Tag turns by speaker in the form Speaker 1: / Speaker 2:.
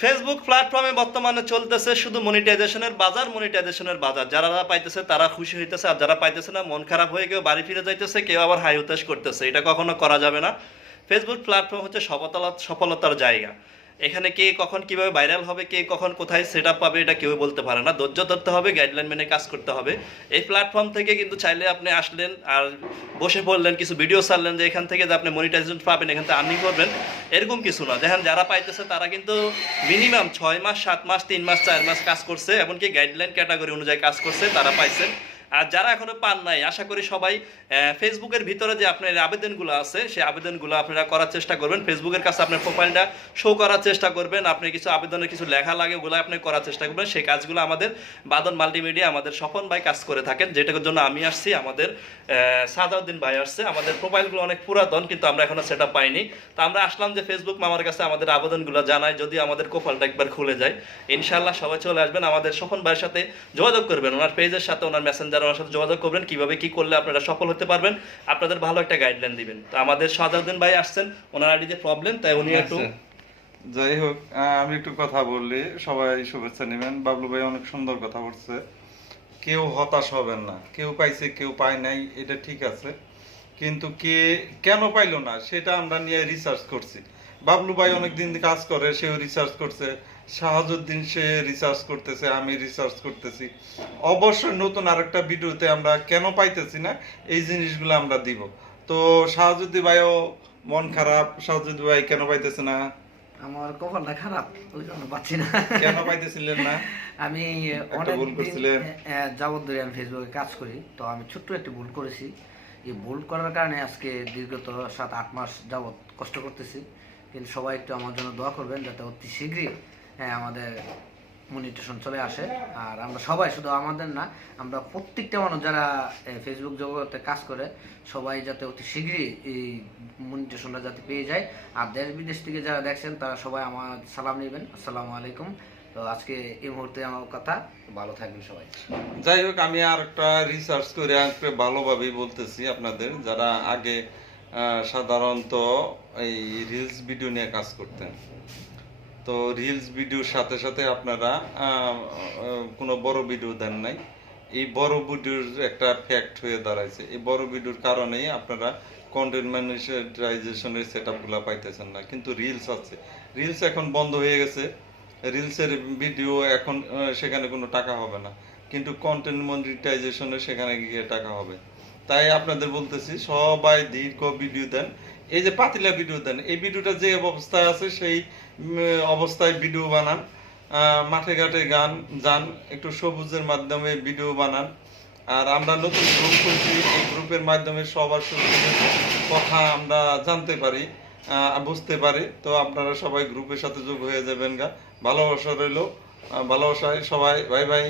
Speaker 1: Facebook প্ল্যাটফর্মে বর্তমানে চলতেছে শুধু মনিটাইজেশনের বাজার মনিটাইজেশনের বাজার। যারা পাইতেছে তারা খুশি হইতেছে, আর যারা পাইতেছে না, মন খারাপ হয়ে কেউ বাড়ি ফিরে যাইতেছে, কেউ আবার হাই উতাস করতেছে। এটা কখনো করা যাবে না। ফেসবুক প্ল্যাটফর্ম হচ্ছে সফলতা, সফলতার জায়গা। এখানে কে কখন কীভাবে ভাইরাল হবে, কে কখন কোথায় সেট পাবে, এটা কেউ বলতে পারে না। ধৈর্য ধরতে হবে গাইডলাইন মেনে কাজ করতে হবে। এই প্ল্যাটফর্ম থেকে কিন্তু চাইলে আপনি আসলেন আর বসে পড়লেন কিছু ভিডিও ছাড়লেন যে এখান থেকে যে আপনি মনিটাইজেশন পাবেন, এখান থেকে আর্নিং করবেন, এরকম কিছু না। দেখেন, যারা পাইতেছে তারা কিন্তু মিনিমাম ছয় মাস, সাত মাস, তিন মাস, চার মাস কাজ করছে, এমনকি গাইডলাইন ক্যাটাগরি অনুযায়ী কাজ করছে, তারা পাইছেন। আর যারা এখনও পান নাই আশা করি সবাই ফেসবুকের ভিতরে যে আপনার আবেদনগুলো আছে সেই আবেদনগুলো আপনারা করার চেষ্টা করবেন। ফেসবুকের কাছে আপনার প্রোফাইলটা শো করার চেষ্টা করবেন। আপনি কিছু আবেদনের কিছু লেখা লাগে ওগুলো আপনি করার চেষ্টা করবেন। সেই কাজগুলো আমাদের বাদন মাল্টিমিডিয়া আমাদের স্বপন ভাই কাজ করে থাকেন যেটার জন্য আমি আসছি। আমাদের আহ, সাদাউদ্দিন ভাই আসছে। আমাদের প্রোফাইলগুলো অনেক পুরাতন কিন্তু আমরা এখনও সেটা পাইনি। তো আমরা আসলাম যে ফেসবুক মামার কাছে আমাদের আবেদনগুলো জানাই যদি আমাদের প্রোফাইলটা একবার খুলে যায়। ইনশাল্লাহ সবাই চলে আসবেন। আমাদের স্বপন ভাইয়ের সাথে যোগাযোগ করবেন। ওনার পেজের সাথে ওনার মেসেঞ্জার ওনার সাথে যোগাযোগ করবেন, কীভাবে কি করলে আপনারা সফল হতে পারবেন, আপনাদের ভালো একটা গাইডলাইন দিবেন। তো আমাদের সাদাউদ্দিন ভাই আসছেন, ওনার আইডিতে প্রবলেম তাই উনি একটু
Speaker 2: আচ্ছা। যাই হোক আমি একটু কথা বললি সবাই শুভেচ্ছা নেবেন। বাবলু ভাই অনেক সুন্দর কথা বলছে। কেউ হতাশ হবেন না। কেউ পাইছে, কেউ পায় নাই, এটা ঠিক আছে। কিন্তু কে, কেন পাইলো না, সেটা আমরা নিয়ে রিসার্চ করছি। বাবলু ভাই অনেকদিন কাজ করে সেও রিসার্চ করছে। শাহাজুদ্দিন সে রিসার্চ করতেছে আমি রিসার্চ করতেছি। অবশ্যই নতুন আরেকটা ভিডিওতে আমরা কেন পাইতেছি না এই জিনিসগুলো আমরা দিব। তো শাহাজুদ্দিন ভাইও মন খারাপ শাহাজুদ্দিন ভাই কেন পাইতেছে না?
Speaker 3: আমার কপালটা খারাপ ওই জন্য পাচ্ছি না।
Speaker 2: কেন পাইতেছিলেন না?
Speaker 3: আমি অনেক
Speaker 2: ভুল
Speaker 3: দিন
Speaker 2: করছিলেন।
Speaker 3: যাবত ধরে আমি ফেসবুকে কাজ করি তো আমি ছোট্ট একটি ভুল করেছি। এই ভুল করার কারণে আজকে দীর্ঘত সাত আট মাস যাবত কষ্ট করতেছি। কিন্তু সবাই একটু আমার জন্য দোয়া করবেন যাতে অতি শীঘ্রই হ্যাঁ আমাদের মনিটেশন চলে আসে। আর আমরা সবাই শুধু আমাদের না, আমরা প্রত্যেকটা মানুষ যারা ফেসবুক জগতে কাজ করে, সবাই যাতে অতি শীঘ্রই এই মনিটেশনটা যাতে পেয়ে যায়। আর দেশ বিদেশ থেকে যারা দেখছেন, তারা সবাই আমার সালাম নেবেন। আসসালামু আলাইকুম। তো আজকে এই মুহূর্তে আমার কথা, ভালো থাকবেন সবাই।
Speaker 2: যাই হোক, আমি আর একটা রিসার্চ করে ভালোভাবেই বলতেছি আপনাদের। যারা আগে সাধারণত এই রিলস ভিডিও নিয়ে কাজ করতেন। তো রিলস ভিডিওর সাথে সাথে আপনারা কোনো বড় ভিডিও দেন নাই। এই বড় ভিডিওর একটা ফ্যাক্ট হয়ে দাঁড়াইছে। এই বড় ভিডিওর কারণেই আপনারা কন্টেন্ট মনিটাইজেশনের সেট আপগুলো পাইতেছেন না। কিন্তু রিলস আছে। রিলস এখন বন্ধ হয়ে গেছে। রিলসের ভিডিও এখন সেখানে কোনো টাকা হবে না। কিন্তু কন্টেন্ট মনিটাইজেশনে সেখানে গিয়ে টাকা হবে। তাই আপনাদের বলতেছি, সবাই দীর্ঘ ভিডিও দেন। এই যে পাতিলা ভিডিও দেন, এই ভিডিওটা যে অবস্থায় আছে সেই অবস্থায় ভিডিও বানান। মাঠে ঘাটে গান, যান, একটু সবুজের মাধ্যমে ভিডিও বানান। আর আমরা নতুন গ্রুপ খুলছি, এই গ্রুপের মাধ্যমে সবার সুবিধা কথা আমরা জানতে পারি বুঝতে পারি। তো আপনারা সবাই গ্রুপের সাথে যোগ হয়ে যাবেন গা। ভালোবাসা রইল। ভালোবাসায় সবাই, বাই বাই।